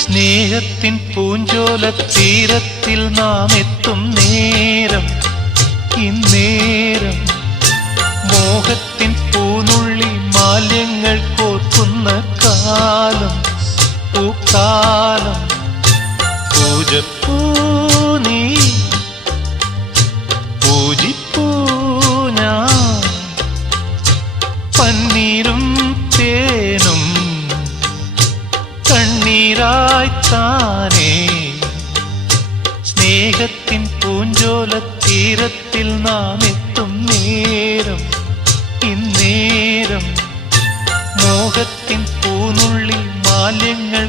സ്നേഹത്തിൻ പൂഞ്ചോല തീരത്തിൽ നാം എത്തും നേരം, ഇന്നേരം മോഹത്തിൻ പൂനുള്ളി മാല്യങ്ങൾ കോർക്കുന്ന കാലം, പൂക്കാലം. പൂജപ്പൂ നീ, പൂജിപ്പൂ ഞാൻ, പന്നീരും തേനും കണ്ണീരായ്ത്താനേ. സ്നേഹത്തിൻ പൂഞ്ചോല തീരത്തിൽ നാം എത്തും നേരം, ഇന്നേരം മോഹത്തിൻ പൂനുള്ളി മാല്യങ്ങൾ